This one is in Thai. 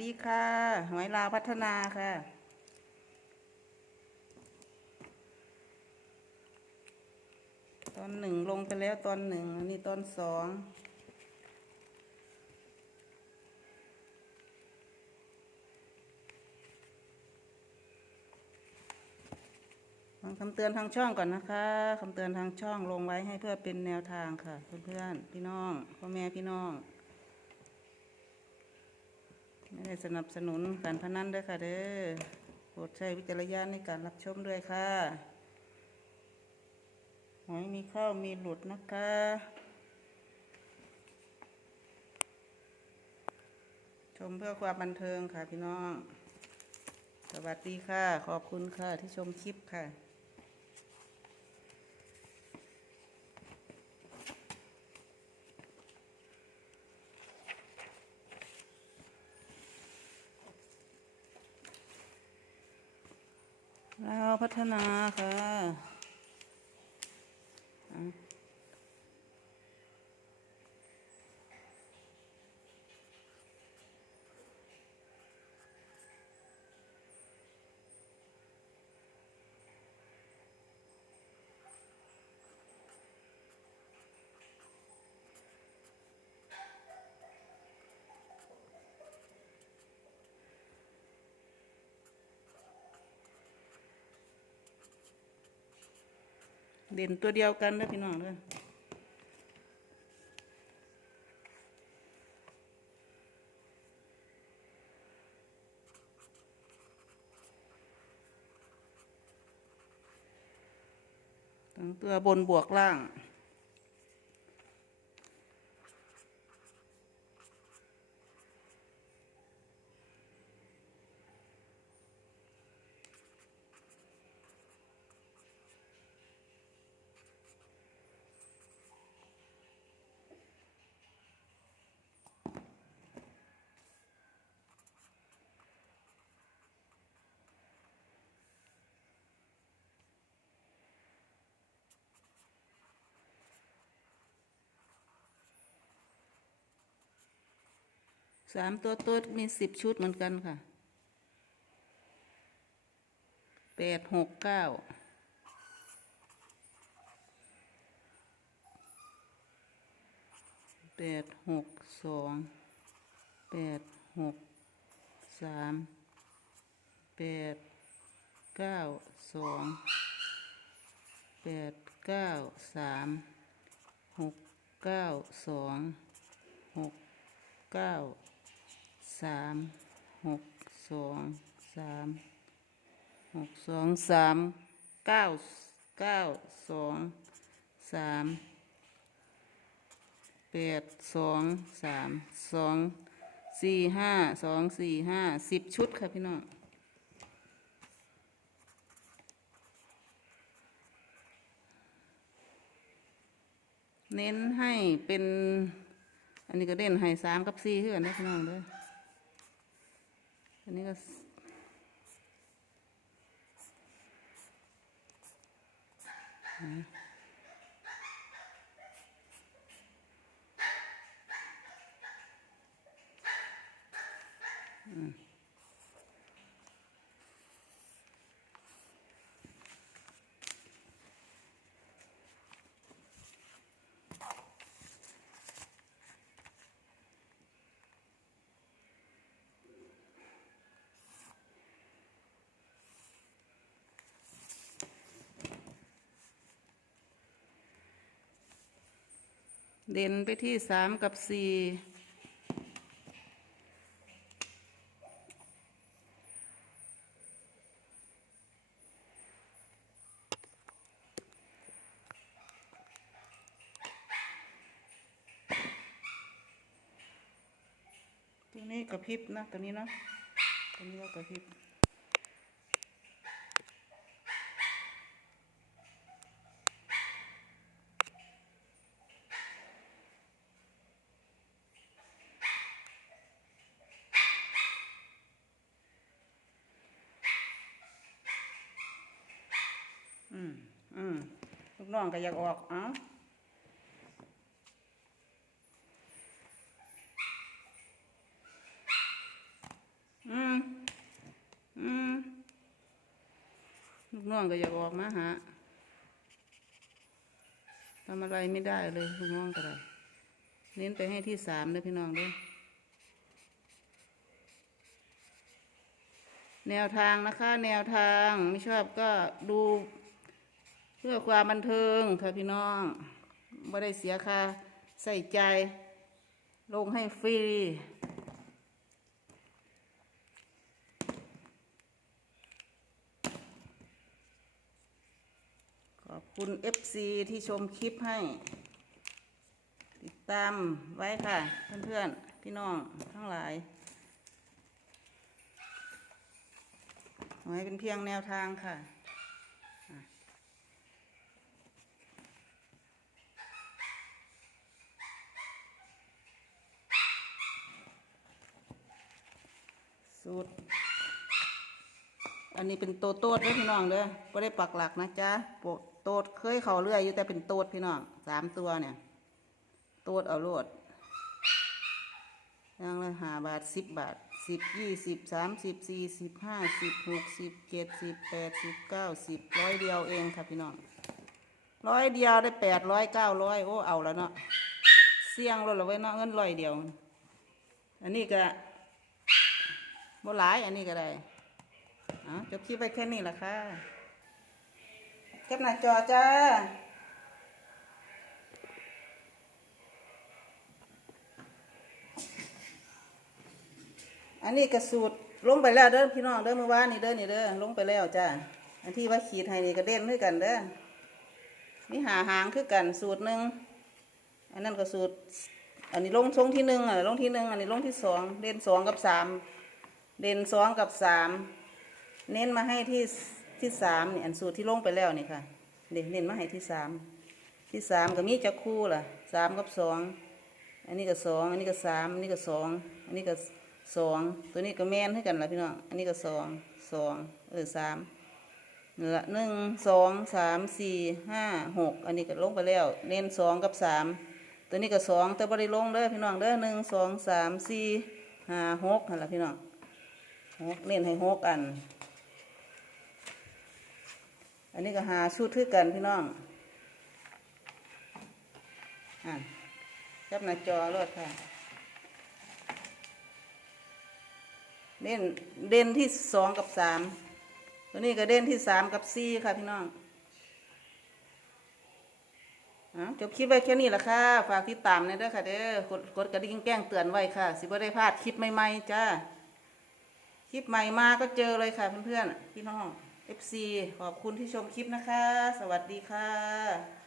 ดีค่ะหอยลาวพัฒนาค่ะ ตอนหนึ่งลงไปแล้วตอนหนึ่งอันนี้ตอนสองฟังคำเตือนทางช่องก่อนนะคะคำเตือนทางช่องลงไว้ให้เพื่อเป็นแนวทางค่ะ เพื่อนๆพี่น้องพ่อแม่พี่น้อง ไม่ได้สนับสนุนการพนันด้วยค่ะเด้อโปรดใช้วิจารณญาณในการรับชมด้วยค่ะหอยมีเข้ามีหลุดนะคะชมเพื่อความบันเทิงค่ะพี่น้อง สวัสดีค่ะ ขอบคุณค่ะที่ชมคลิปค่ะ แล้วพัฒนาค่ะอะ เด่นตัวเดียวกันนะพี่น้องเลยตัวบนบวกล่าง สามตัวตัวมีสิบชุดเหมือนกันค่ะแปดหกเก้าแปดหกสองแปดหกสามแปดเก้าสองแปดเก้าสามหกเก้าสองหกเก้า สามหกสองสามหกสองสามเก้าเก้าสองสามแปดสองสามสองสี่ห้าสองสี่ห้าสิบชุดค่ะพี่น้องเน้นให้เป็น อันนี้ก็เด่นให้สามกับสี่เพื่อนได้พี่น้องเลย อันนี้ก็ เด่นไปที่สามกับสี่ตัวนี้กระพริบนะตัวนี้เนาะตัวนี้ก็กระพริบ อืมอืมลูกน้องก็อยากออก เอ้าอืมอืมลูกน้องก็อยากออกมาฮะทำอะไรไม่ได้เลยลูกน้องก็ได้เน้นไปให้ที่สามเลยพี่น้องด้วยแนวทางนะคะ แนวทางไม่ชอบก็ดู เพื่อความบันเทิงค่ะพี่น้องไม่ได้เสียค่าใส่ใจ ลงให้ฟรีขอบคุณ FC ที่ชมคลิปให้ ติดตามไว้ค่ะ เพื่อนๆ พี่น้องทั้งหลายไว้เป็นเพียงแนวทางค่ะ สูตร อันนี้เป็นโตโต้เด้อพี่น้องเด้อก็ได้ปักหลักนะจ๊ะโปกโตดเคยเขาเรื่อยอยู่แต่เป็นโตดพี่น้องสามตัวเนี่ย โตดเอาโลดยังละหาบาทสิบบาทสิบยี่สิบสามสิบสี่สิบห้าสิบหกสิบเจ็ดสิบแปดสิบเก้าสิบร้อยเดียวเองค่ะพี่น้องร้อยเดียวได้แปดร้อยเก้าร้อยโอ้เอาแล้วเนาะเสี่ยงรถเราไว้เนาะเงินร้อยเดียว อันนี้ก็ บ่หลายอันนี้ก็ได้เอจบคลิปไปแค่นี้ละค่ะแคปหน้าจอจ้าอันนี้กระสูตรลงไปแล้วเด้อพี่น้องเด้อเมื่อวานนี่เด้อนี่เด้อลงไปแล้วจ้าอันที่ว่าขีดให้นี่ก็เด่นด้วยกันเด้อมีหาหางคือกันสูตรหนึ่งอันนั้นก็สูตร อันนี้ลงทรงที่หนึ่งอะลงที่หนึ่งอันนี้ลงที่สองเด่นสองกับสาม เด่นสองกับสามเน้นมาให้ที่ที่สามนี่อันสูตรที่ลงไปแล้วนี่ค่ะเน้นเน้นมาให้ที่สามที่สามก็มีจักคู่ล่ะสามกับสองอันนี้ก็สองอันนี้ก็สามอันนี้ก็สองอันนี้ก็สองตัวนี้ก็แม่นให้กันล่ะพี่น้องอันนี้ก็สองสองเออสามนี่ละหนึ่งสองสามสี่ห้าหกอันนี้ก็ลงไปแล้วเน้นสองกับสามตัวนี้ก็สองแต่บริลงเด้อพี่น้องเด้อหนึ่งสองสามสี่ห้าหกนั่นล่ะพี่น้อง หกเน้นให้หกอัน อันนี้ก็หาชุดคือกันพี่น้องอะจับหน้าจอรถค่ะ เด่นเด่นที่สองกับสามตัวนี้ก็เด่นที่สามกับสี่ค่ะพี่น้องอจบคลิปไว้แค่นี้ละค่ะ ฝากติดตามในเด้อค่ะเด้อกดกดกระดิ่งแจ้งเตือนไว้ค่ะ สิบ่ได้พลาดคลิปใหม่ๆจ้า คลิปใหม่มาก็เจอเลยค่ะเพื่อนๆพี่น้อง FC ขอบคุณที่ชมคลิปนะคะ สวัสดีค่ะ